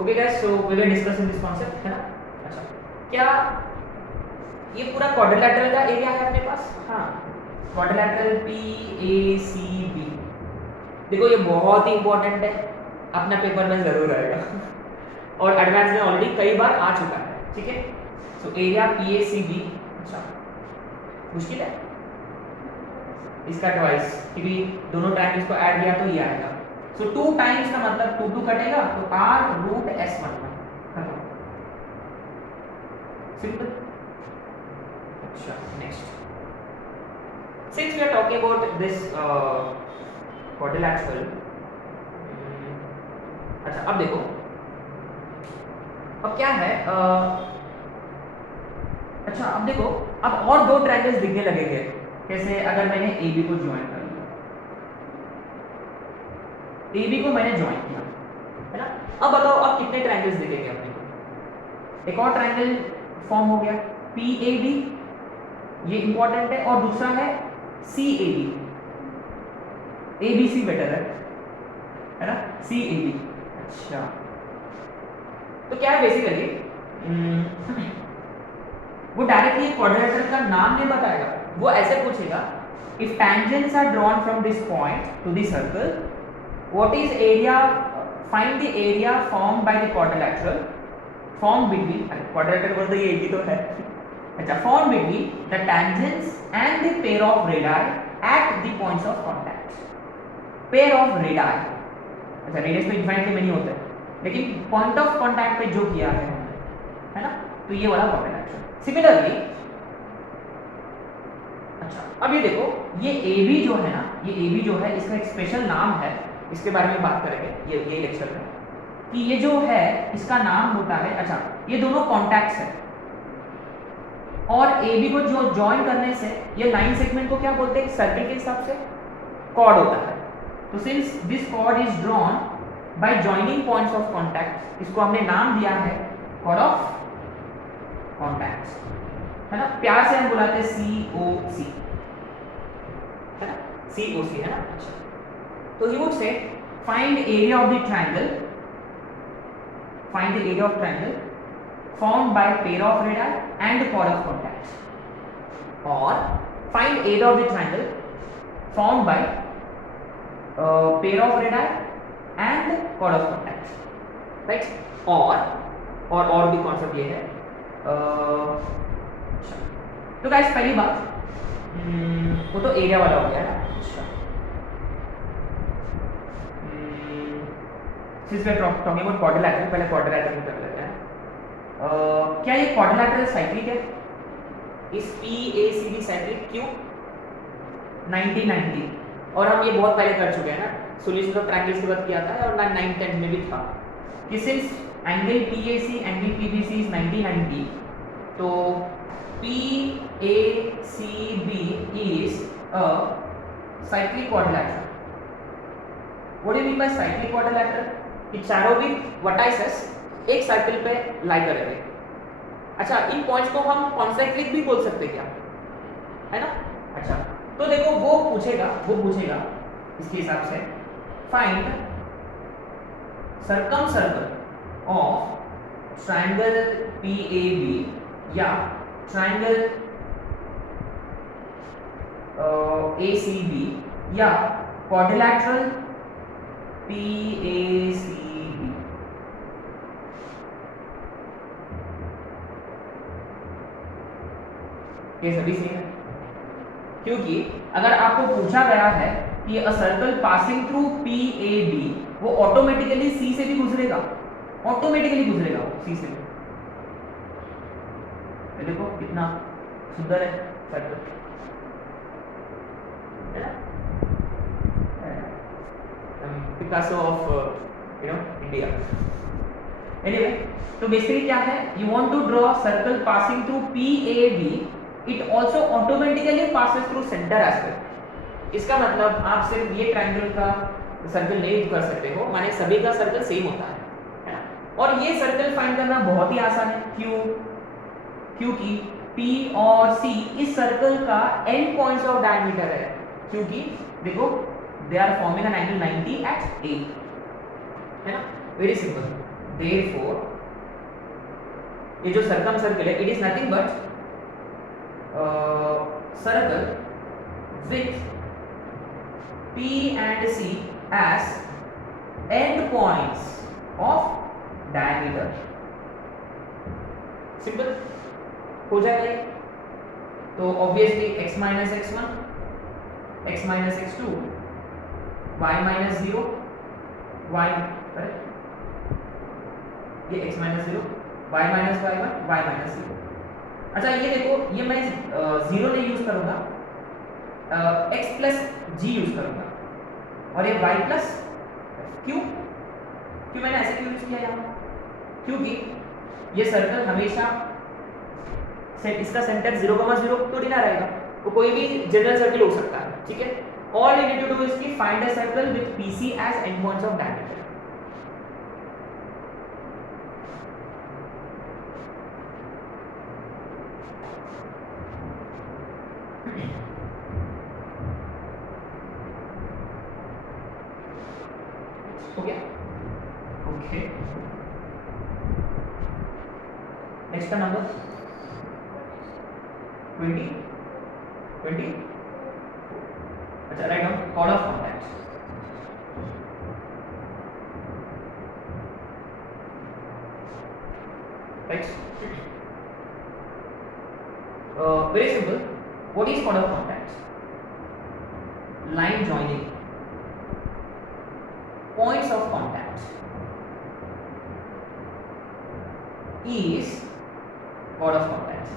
Okay guys, so we will discuss in this concept, है ना। अच्छा, क्या ये पूरा क्वाड्रिलैटरल का एरिया है अपने पास? हाँ, क्वाड्रिलैटरल PACB। देखो ये बहुत ही इंपॉर्टेंट है, अपना पेपर में जरूर आएगा और एडवांस में ऑलरेडी कई बार आ चुका है, ठीक है। सो एरिया PACB, अच्छा मुश्किल है इसका ट्वाइस, क्योंकि दोनों ट्रायंगल्स को ऐड किया तो ये आएगा। सो 2 टाइम्स का मतलब 2 2 कटेगा तो R√S खत्म, सिंपल। अच्छा next, since we are talking about this quadrilateral, अच्छा अब देखो, अब क्या है अच्छा अब देखो, अब और 2 ट्रायंगल्स दिखने लगेंगे। कैसे? अगर मैंने AB को ज्वाइन कर लिया, AB को मैंने ज्वाइन किया, है ना। अब बताओ अब कितने ट्रायंगल्स दिखेंगे अपने को? एक और ट्रायंगल फॉर्म हो गया PAB, ये इंपॉर्टेंट है, और दूसरा है CAB, ABC बेटर है ना, CAB। अच्छा तो क्या है बेसिकली, वो डायरेक्टली क्वाड्रिलैटरल का नाम नहीं बताएगा, वो ऐसे पूछेगा if tangents are drawn from this point to the circle, what is area, find the area formed by the quadrilateral formed between, quadrilateral बोलते ये एक ही तो है अच्छा, formed between the tangents and the pair of radii at the points of contact, pair of radii, अच्छा radius में define तो नहीं होता है, लेकिन पॉइंट ऑफ कांटेक्ट पे जो किया है हमने, है ना, तो ये वाला क्वाड्रिलैटरल। सिमिलरली अच्छा अब ये देखो, ये AB जो है ना, ये AB जो है इसका एक स्पेशल नाम है, इसके बारे में बात करेंगे ये लेक्चर में, कि ये जो है इसका नाम होता है, अच्छा ये दोनों कॉन्टैक्ट्स है, और AB को जो ज्वाइन करने से ये लाइन सेगमेंट को क्या बोलते हैं? सर्कल के हिसाब से कॉर्ड होता है। तो since this cord is drawn by joining points of contact, इसको हमने नाम दिया है कॉर्ड ऑफ कॉन्टैक्ट्स, है ना। प्यार से हम बुलाते हैं COC, है ना, COC, है ना। अच्छा तो he would say find area of the triangle, find the area of triangle formed by pair of radii and chord of contacts, or find area of the triangle formed by pair of radii and chord of contacts, right? और भी concept ये है। तो guys पहली बात, वो तो area वाला हो गया ना। अच्छा since we are talking about quadrilateral, पहले क्वाड्रिलैटरल कर लेते हैं। क्या ये क्वाड्रिलैटरल साइक्लिक है? इस PACB साइक्लिक क्यों? 1990, और हम ये बहुत पहले कर चुके हैं ना, सॉल्यूशन ऑफ ट्रायंगल्स के बाद किया था, और 9th 10th में भी था कि since angle PAC angle PBC is 90, तो PACB is a cyclic quadrilateral. What do you mean by cyclic quadrilateral? कि चारों भी वर्टाइसेस एक सर्कल पे लाई करेंगे। अच्छा इन पॉइंट्स को हम कॉन्सेंट्रिक भी बोल सकते हैं क्या, है ना। अच्छा तो देखो वो पूछेगा इसके हिसाब से find circum circle of triangle PAB या ट्रायंगल ACB या क्वाड्रिलैटरल PACB। ये सभी सेम है, क्योंकि अगर आपको पूछा गया है कि a circle passing through PAB, वो ऑटोमेटिकली C से भी गुजरेगा, ऑटोमेटिकली गुजरेगा वो C से भी। देखो कितना सुंदर है सर्कल, है ना, पिकासो ऑफ इंडिया। एनीवे तो बेसिकली क्या है, you want to draw circle passing through PAB, it also automatically passes through centre aspect. इसका मतलब आप सिर्फ ये ट्रायंगल का सर्कल नहीं कर सकते हो, माने सभी का सर्कल सेम होता है ना। और ये सर्कल फाइंड करना बहुत ही आसान है, क्यों? क्योंकि P और C इस सर्कल का एंड पॉइंट्स ऑफ डायमीटर है, क्योंकि देखो they are forming an angle 90 at A, है ना। वेरी सिंपल, therefore ये जो सर्कम सर्कल है, it is nothing but circle with P and C as end points of diameter. Simple हो जाएगा ये। तो obviously x minus x1, x minus x2, y minus 0, y correct, ये x minus 0, y minus y1, y minus 0। अच्छा ये देखो, ये मैं 0 नहीं यूज करूंगा, x प्लस जी यूज करूंगा, और ये y प्लस क्यों मैंने ऐसे क्यों यूज किया यहाँ? क्योंकि ये सर्कल हमेशा इसका सेंटर 0,0 थोड़ी ना रहेगा, तो कोई भी जनरल सर्कल हो सकता है, ठीक है। All you need to do is की find a circle with PC as end points of diameter. हो गया? ओके, नेक्स्ट का नंबर 20। अच्छा, write down chord of contact. Right, very simple, what is chord of contact? Line joining points of contact is chord of contact,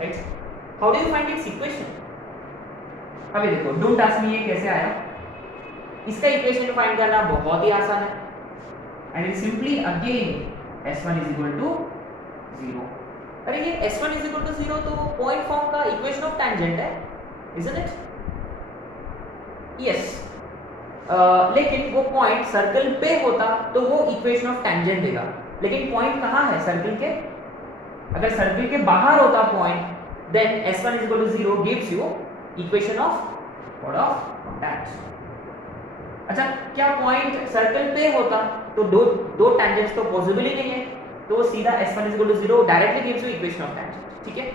right? How do you find its equation? अभी देखो, don't ask me ये कैसे आया, इसका equation find करना बहुत ही आसान है, and it simply again s1 is equal to 0। अरे ये s1 is equal to 0 तो पॉइंट फॉर्म का इक्वेशन ऑफ टैंजेंट है, isn't it? यस, लेकिन वो पॉइंट सर्कल पे होता तो वो इक्वेशन ऑफ टैंजेंट देगा, लेकिन पॉइंट कहाँ है? सर्कल के। अगर सर्कल के बाहर होता point, then s1 is equal to 0 gives you equation of chord of contact। अच्छा, क्या पॉइंट सर्कल पे होता तो दो टैंजेंट्स तो पॉसिबल ही नहीं है, तो सीधा s1 is equal to 0 directly gives you equation of tangent, ठीक है।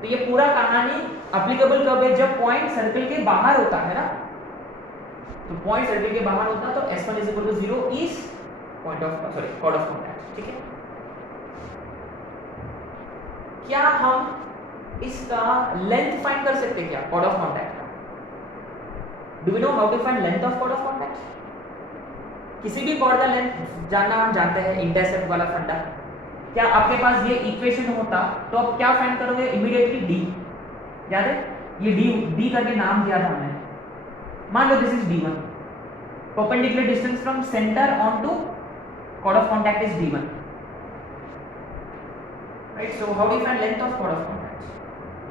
तो ये पूरा कहानी एप्लीकेबल कब है? जब पॉइंट सर्कल के बाहर होता है ना, तो पॉइंट सर्कल के बाहर होता तो s1 is equal to 0 is chord of contact, ठीक है। क्या हम इसका लेंथ फाइंड कर सकते हैं क्या chord of contact का? Do we know how to find length of chord of contact? किसी भी कॉर्ड का लेंथ जानना हम जानते हैं, इंटरसेप्ट वाला फंडा। क्या आपके पास ये इक्वेशन होता तो आप क्या फाइंड करोगे? इमीडिएटली d, याद है ये d करके नाम दिया था हमने। मान लो this is d1, perpendicular distance from center onto chord of contact is d1, right? So how do you find length of chord of contact?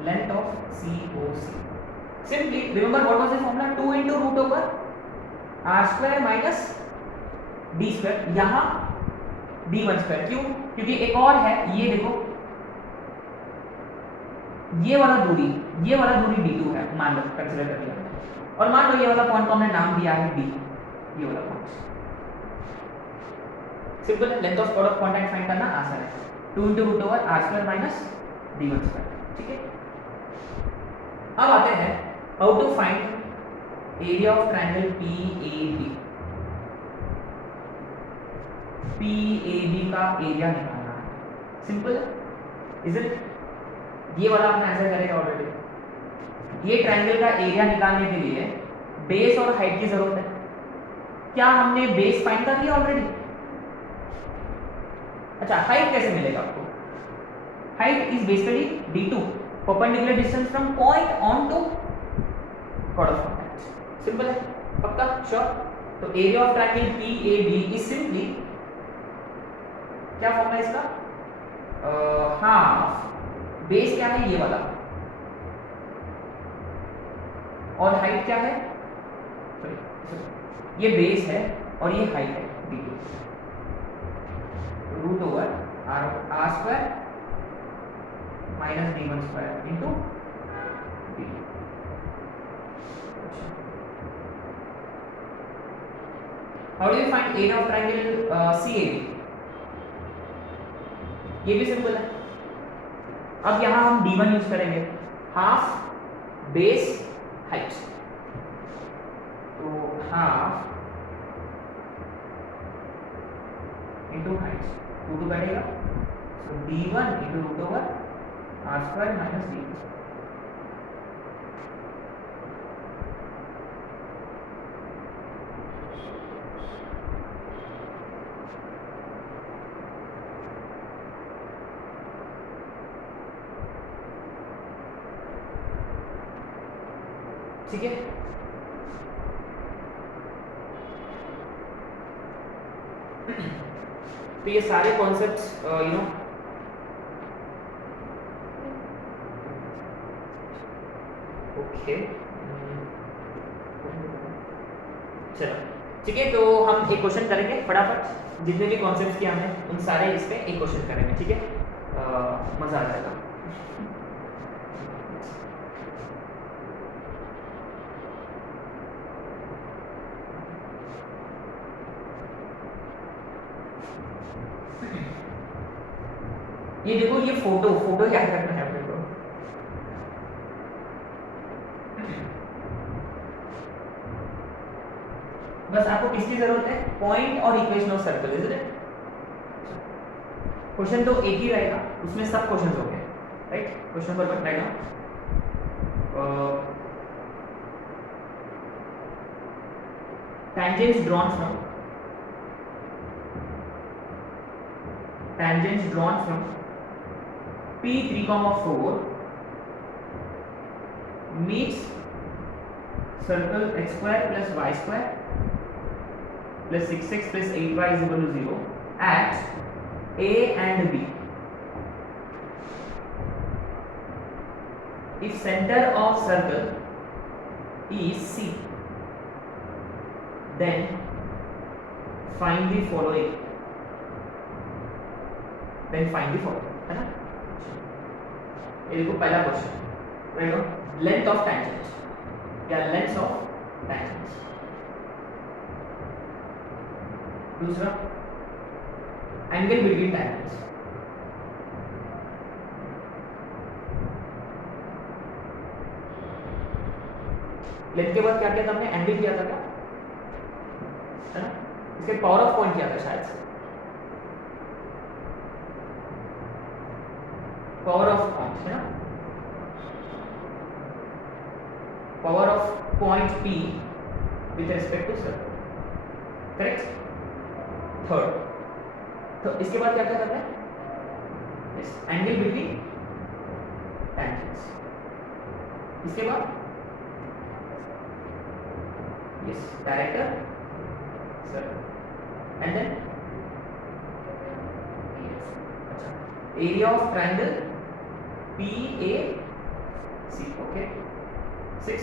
Length of COC, simply remember what was the formula? 2 into root over r square minus d square, यहाँ d1 square। क्यों? क्योंकि एक और है, ये देखो, ये वाला दूरी d2 है, मान लो कंसीडर कर लिया, और मान लो ये वाला पॉइंट को हमने नाम दिया है d, ये वाला पॉइंट। सिंपल है, length of chord of contact find करना आसान है, 2 into root over r square minus d1 square, ठीक है। अब आते हैं how to find area of triangle PAB। PAB का एरिया निकालना है, सिंपल है, इजंट इट? ये वाला आपने आंसर करेगा ऑलरेडी। ये ट्रायंगल का एरिया निकालने के लिए बेस और हाइट की जरूरत है। क्या हमने बेस फाइंड कर लिया ऑलरेडी? अच्छा, हाइट कैसे मिलेगा आपको? Height is basically d2, perpendicular distance from point on to chord of contact। Simple है, पक्का, श्योर? तो area of triangle PAB is simply, क्या फॉर्मूला इसका? हाफ बेस क्या है? ये वाला, और हाइट क्या है? ये बेस है और ये हाइट है d2, root over r square minus d1 square into d2। 2 how do you find area of triangle CAB? ये भी सिंपल है। अब यहाँ हम D1 यूज करेंगे, हाफ बेस हाइट, तो हाफ इंटू हाइट, 2 बैठेगा, so D1 into root over R square minus D2। ठीक है, तो ये सारे कॉन्सेप्ट्स यू नो ओके, चलो ठीक है, तो हम एक क्वेश्चन करेंगे फटाफट, जितने भी कॉन्सेप्ट्स किए हमने उन सारे इस पे एक क्वेश्चन करेंगे, ठीक है, मजा आ जाएगा। ये देखो, ये फोटो क्या करना है अपने को, बस आपको किसकी जरूरत है, पॉइंट और equation of circle, is it? Question तो एक ही रहेगा, उसमें सब क्वेश्चंस हो गए, right? Question number 1 right now, tangents drawn from P3, 4 meets circle x square plus y square plus 6x plus 8y is equal to 0 at A and B. If center of circle is C, then find the following. है ना? ये देखो पहला question, right? Length of tangent या length of tangent. दूसरा, angle between tangents. Length के बाद क्या किया था हमने? एंगल किया था क्या, है ना? इसके पावर ऑफ पॉइंट किया था शायद से, पावर ऑफ पॉइंट, है ना? Power of point P with respect to circle, correct? Third, तो इसके बाद क्या क्या करना है? Angle between tangents. इसके बाद yes, director circle, and then area of triangle PAC, okay, 6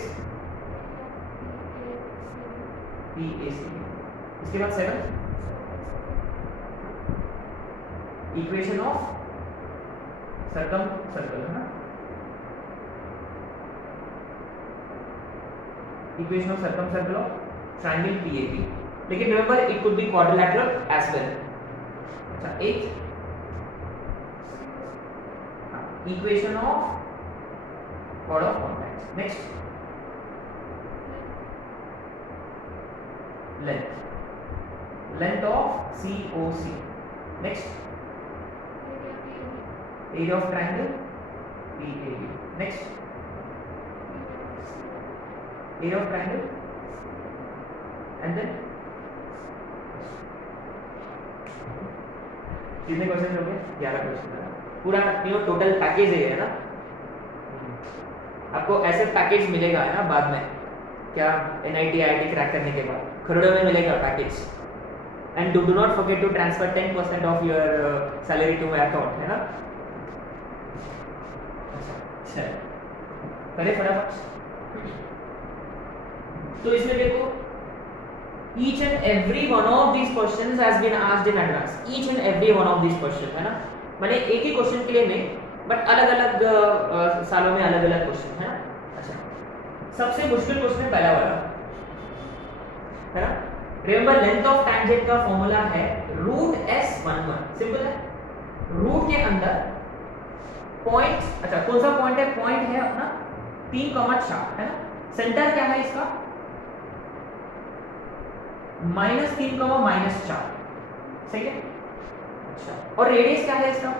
PAC। इसके बाद 7, इक्वेशन ऑफ सर्कल, है ना? Equation of circle of triangle PAP, लेकिन remember it could be quadrilateral as well. अच्छा, 8, equation of chord of contacts. Next, length of COC. Next, area of triangle PAB. Next, area of triangle, and then कितने question हो गए? 11 question. पूरा total package है ना, आपको ऐसे package मिलेगा है ना बाद में, क्या NIT IIT क्रैक करने के बाद करोड़ों में मिलेगा package. And do not forget to transfer 10% of your salary to my account, है ना? अच्छा, करे फटाफट। तो इसमें देखो, each and every one of these questions has been asked in advance, each and every one of these questions, है ना? मैंने एक ही क्वेश्चन के लिए नहीं, बट अलग अलग सालों में अलग अलग क्वेश्चन, है ना? अच्छा, सबसे मुश्किल क्वेश्चन है पहला वाला, है ना? रिमेंबर लेंथ ऑफ टैंजेंट का फॉर्मूला है √S11। सिंपल है, रूट के अंदर पॉइंट, अच्छा कौन सा पॉइंट है, पॉइंट है अपना 3,4 है ना। सेंटर क्या है इसका -3, -4, सही है। अच्छा और रेडियस क्या है इसका,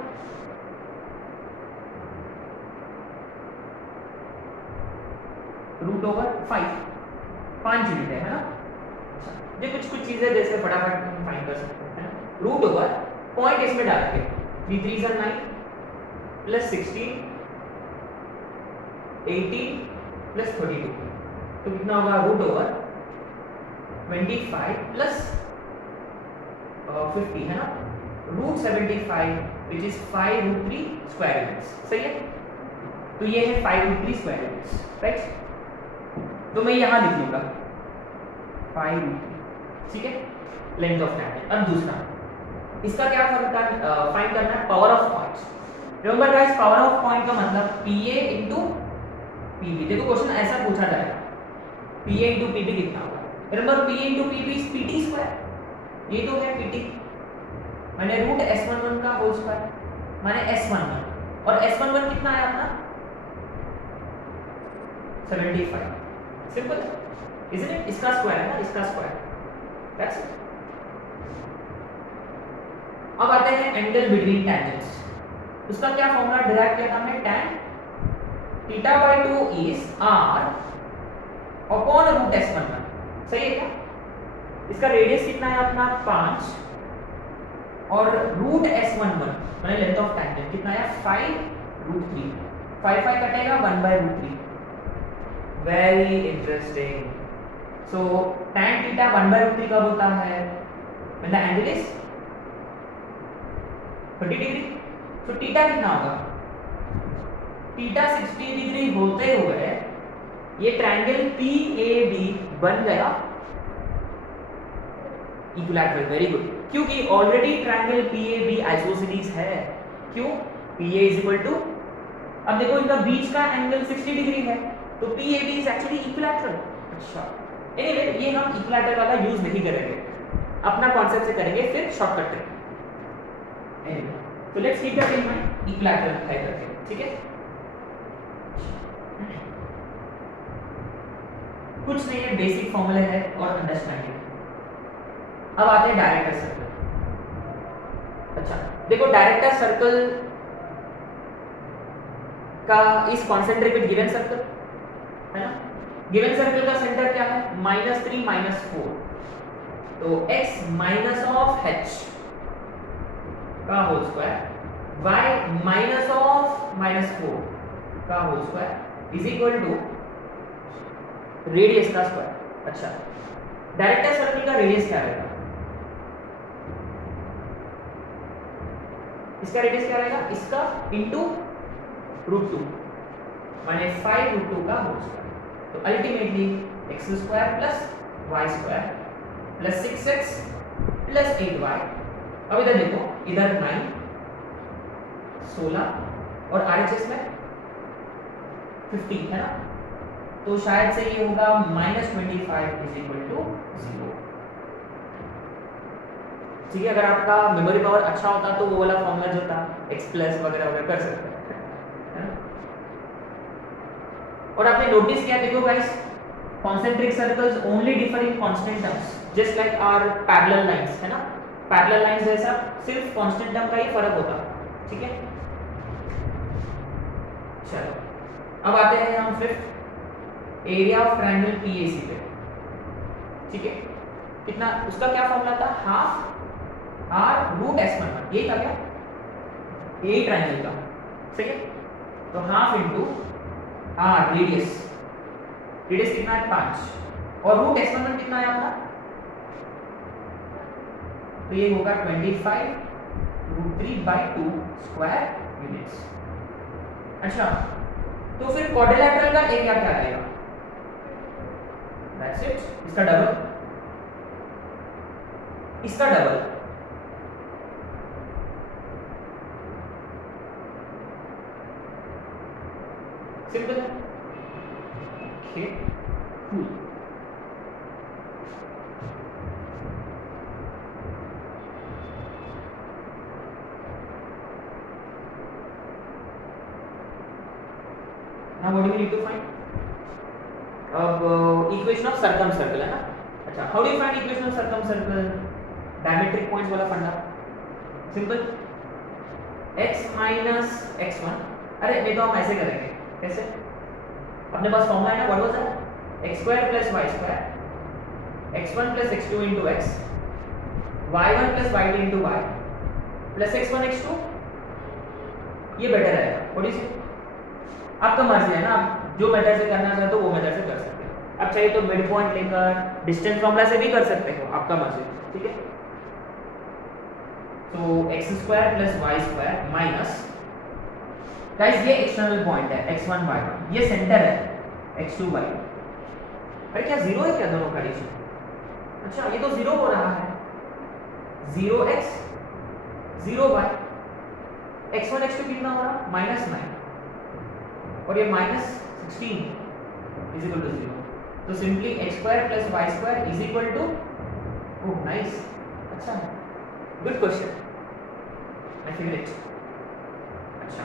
√5, 5 यूनिट है ना। अच्छा ये कुछ चीजें जैसे फटाफट फाइंड कर सकते हैं, √ पॉइंट इसमें डाल के 3 3 9 प्लस 16 18 प्लस 32, तो कितना होगा √25 प्लस 50 है ना, √75 विच इज 5√3 स्क्वायर यूनिट्स, सही है। तो ये है 5√3 स्क्वायर यूनिट्स, राइट। तो मैं यहां लिख लूंगा 5√3, ठीक है, लेंथ ऑफ टैंजेंट। अब दूसरा इसका क्या फाइंड करना है, power of points. Remember guys power of point का मतलब PA इंटू PB। देखो क्वेश्चन ऐसा पूछा जाएगा, PA इंटू PB कितना होगा। Remember PA into PB is PT square, ये तो है PT मैंने √S11 का होल स्क्वायर माने S11, और S11 कितना है अपना 75, सिंपल है, इजंट इट, इसका स्क्वायर है ना, इसका स्क्वायर, दैट्स इट। अब आते हैं एंगल बिटवीन टैंजेंट्स। उसका क्या फॉर्मूला डिराइव किया था हमने, tan θ/2 is R upon √S11, सही है क्या। इसका रेडियस कितना है अपना 5, और √S11 माने लेंथ ऑफ टैंजेंट कितना है 5√3, 5 कटेगा 1/√3, वेरी इंटरेस्टिंग। सो tan θ 1/√3 कब होता है, when the angle is 30 degree. तो θ कितना होगा, θ 60 डिग्री होते हुए ये ट्रायंगल PAB बन गया इक्विलैटरल, वेरी गुड, क्योंकि ऑलरेडी ट्रायंगल PAB आइसोसेलेस है। क्यों, PA इज इक्वल टू, अब देखो इनका बीच का एंगल 60 डिग्री है, तो PAB इज एक्चुअली इक्विलैटरल। अच्छा एनीवे ये हम इक्विलैटरल वाला यूज नहीं करेंगे, अपना कॉन्सेप्ट से करेंगे फिर शॉर्टकट ट्रिक। एनीवे तो let's keep that in mind, equilateral है करके, ठीक है। कुछ नहीं है, बेसिक फॉर्मूले है और अंडरस्टैंडिंग। अब आते हैं डायरेक्टर सर्कल। अच्छा देखो डायरेक्टर सर्कल का इस कॉन्सेंट्रिक विद गिवन सर्कल है ना, गिवन सर्कल का सेंटर क्या है -3 -4, तो x माइनस ऑफ h का whole square y minus of -4 का whole square is equal to radius का स्क्वायर। अच्छा डायरेक्टर सर्कल का रेडियस क्या रहेगा, इसका रेडियस क्या रहेगा, इसका इंटू √2 माने 5√2 का होल स्क्वायर, तो ultimately x² plus y² plus 6x plus 8y। अब इधर देखो, इधर 9 16 और RHS में 50 है ना, तो शायद से ये होगा -25 इज इक्वल टू 0। ठीक है, अगर आपका मेमोरी पावर अच्छा होता तो वो वाला फॉर्मूला जो था x प्लस वगैरह वगैरह कर सकते हैं। और आपने नोटिस किया, देखो guys concentric circles only differ in constant terms just like our parallel lines है ना, parallel lines जैसा सिर्फ constant term का ही फर्क होता, ठीक है। चलो अब आते हैं हम fifth, area of triangle PAC पे, ठीक है। कितना, उसका क्या फॉर्मूला था, हाफ R√S11, यही था क्या, यही ट्रायंगल का, सही है। तो half into R radius, radius कितना है 5, और √S11 कितना है आपका, तो ये होगा 25√3/2 स्क्वायर यूनिट्स। अच्छा तो फिर क्वाड्रिलैटरल का एरिया क्या रहेगा, दैट्स इट, इसका डबल, इसका डबल, सिंपल है। Okay cool. Now what do we need to find? अब इक्वेशन ऑफ सर्कम सर्कल है ना. अच्छा, how do you find equation of circumcircle? Diametric points वाला funda. Simple, x minus x1. अरे नहीं तो हम ऐसे करेंगे. कैसे? अपने पास फॉर्मूला है ना, what was that? x square plus y square x1 plus x2 into x y1 plus y2 into y plus x1 x2. ये बेटर रहेगा. What is it? आपका मर्जी है ना, आप जो मेथड से करना चाहते हो वो मेथड से कर सकते हो. अब चाहिए तो मिड पॉइंट लेकर डिस्टेंस फॉर्मूला से भी कर सकते हो, आपका मर्जी. ठीक है. तो x square plus y square minus, guys ये एक्सटर्नल पॉइंट है x1 y1, ये सेंटर है x2 y2. अरे क्या जीरो है क्या दोनों का रेशियो? अच्छा, ये तो जीरो हो रहा है. 0x 0y, x1 x2 कितना हो रहा? -9 और ये -16 इज इक्वल टू 0. तो simply x square plus y square is equal to, oh nice, अच्छा है, गुड क्वेश्चन, माय फेवरेट. अच्छा,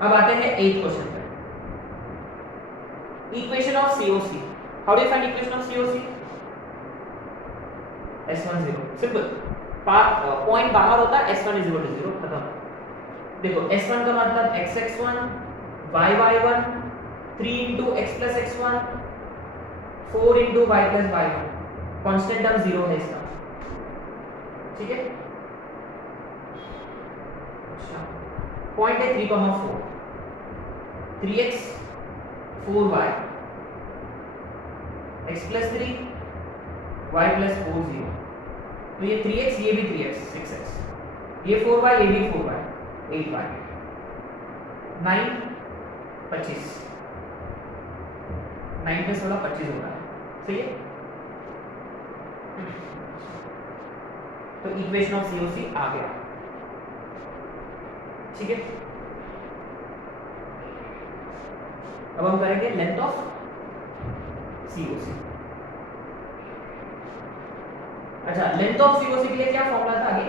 अब आते हैं 8th क्वेश्चन पर. Equation of COC. How do you find equation of COC? S1 0. Simple, point बाहर होता है, S1 इज इक्वल टू 0, खत्म. देखो S1 का मतलब x1 y1 3 into x plus x1 4 into y plus y1. Constant term 0 है इसका. ठीक है. अच्छा, पॉइंट है 3,4, 3x 4y x plus 3 y plus 4 0. तो ये 3x, ये भी 3x 6x, ये 4y, ये भी 4y 8y 9 25, 9 पे 16 25 होता है. सही है. तो इक्वेशन ऑफ COC आ गया. ठीक है. अब हम करेंगे लेंथ ऑफ COC. अच्छा, लेंथ ऑफ COC के लिए क्या फॉर्मूला था आगे?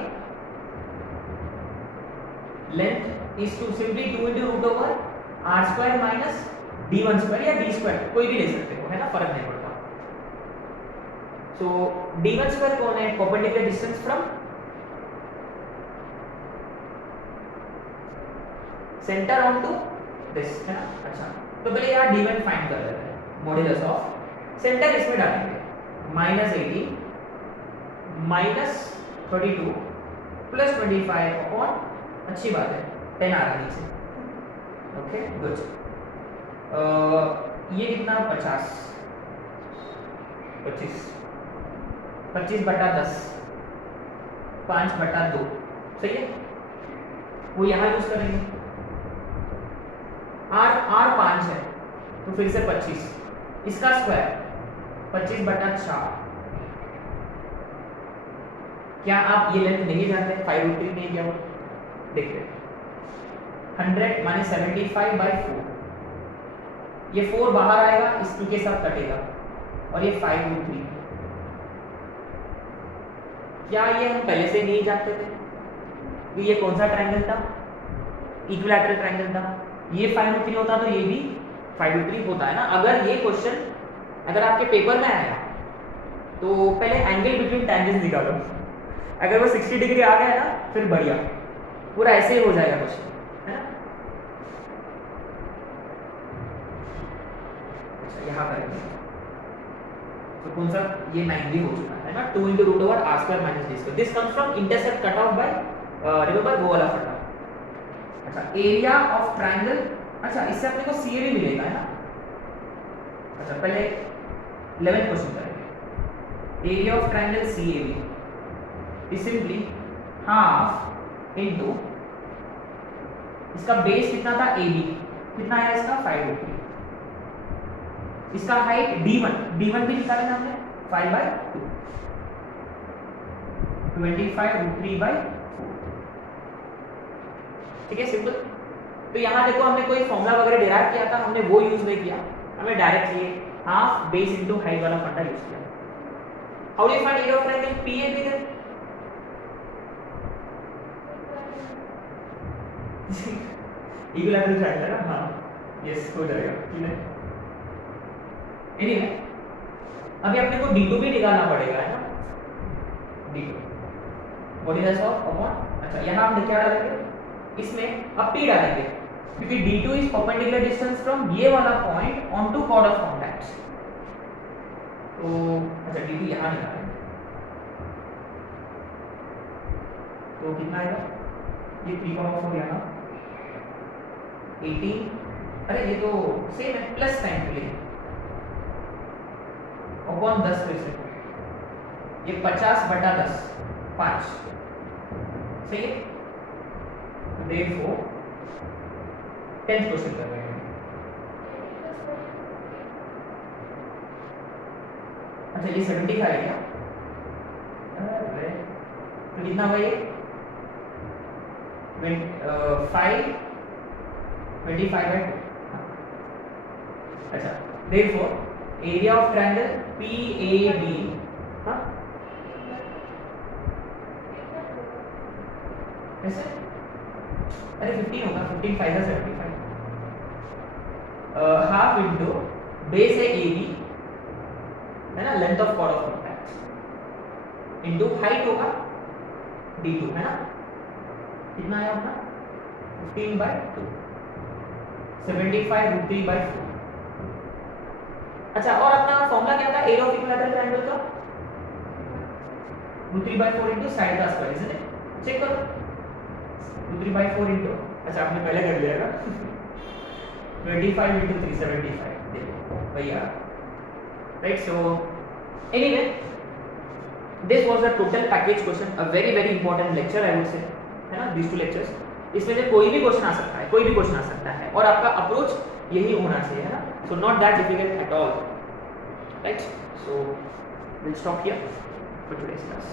Length is to simply 2 into root over r square minus d1 square या d स्क्वायर, कोई भी ले सकते हो, है ना, फर्क नहीं पड़ता. सो d1 स्क्वायर कौन है? Perpendicular distance from centre on to this, है ना. अच्छा, तो पहले यार d1 फाइंड कर लेते हैं. मॉड्यूलस ऑफ सेंटर इसमें डालेंगे -18 -32 प्लस 25 अपॉन, अच्छी बात है, 10 आ रहा नीचे. Okay, good. ये कितना? 50 25 25 बटा 10 5 बटा 2. सही है. वो यहाँ यूज करेंगे. r 5 है तो फिर से 25, इसका स्क्वायर 25 बटा 4. क्या आप ये लेंथ नहीं जानते? 5√3 नहीं क्या हो? देखते हैं. 100 माने 75/4. ये 4 बाहर आएगा, इस 2 के साथ कटेगा और ये 5√3. क्या ये हम पहले से नहीं जानते थे कि ये कौन सा ट्रायंगल था? इक्विलैटरल ट्रायंगल था. ये 5√3 होता तो ये भी 5√3 होता, है ना. अगर ये क्वेश्चन अगर आपके पेपर में आया तो पहले एंगल बिटवीन टैंजेंट्स निकालो. अगर वो 60 डिग्री आ गया ना, फिर बढ़िया, पूरा ऐसे ही हो जाएगा क्वेश्चन, है ना. अच्छा, यहाँ करेंगे तो कौन सा? ये 90 हो चुका है ना. 2 into root over r square minus d square. This comes from intercept cut off by, remember वो वाला फटा. अच्छा, एरिया ऑफ ट्रायंगल. अच्छा, इससे अपने को CA भी मिलेगा, है ना. अच्छा, पहले 11th क्वेश्चन करेंगे. Area of triangle CAB is simply half into, इसका बेस कितना था? AB. कितना आया इसका? 5√3. इसका हाइट D1 भी निकाला ना हमने, 5/2 25√3/4. ठीक है, सिंपल. तो यहाँ देखो हमने कोई फॉर्मूला वगैरह डिराइव किया था, हमने वो यूज नहीं किया, हमें directly half base into height वाला फंडा यूज किया. How do you find area of triangle PAB then? Equilateral triangle है ना. हाँ, यस हो जाएगा, ठीक है। एनीवे अभी अपने को d2 भी निकालना पड़ेगा, है ना, d2 what is that of upon, अच्छा यहाँ हम क्या डालेंगे इसमें, अब p डालेंगे क्योंकि d2 is perpendicular distance from ये वाला point on to chord of contact. तो अच्छा d2 यहाँ निकालेंगे, तो कितना आएगा, ये 3,4 यहाँ 18, अरे ये तो सेम है, प्लस साइन के लिए अपॉन 10 फिर से, ये 50/10 5, सही है। Therefore 10th क्वेश्चन कर रहे हैं, अच्छा ये 75 है क्या, अरे तो कितना हुआ ये 25/2, अच्छा therefore area of triangle PAB, हाँ कैसे, अरे 15 होगा, 15 5 75, हाफ इंटू बेस है AB, है ना, length of chord of contact into height होगा D2, है ना, कितना आया अपना 15/2, 75√3/4। अच्छा और अपना फॉर्मूला क्या था एरिया ऑफ इक्विलैटरल ट्रायंगल का, √3/4 इनटू साइड का स्क्वायर, इजंट इट, चेक करो √3/4 इनटू, अच्छा आपने पहले कर लिया ना 25 इनटू 375, देखो भैया, right. So anyway this was the total package question, a very very important lecture I would say, है ना, these 2 लेक्चर्स, इसमें से कोई भी क्वेश्चन आ सकता है, कोई भी क्वेश्चन आ सकता है और आपका अप्रोच यही होना चाहिए, है ना, so not that difficult at all, right. So will stop here for today's class.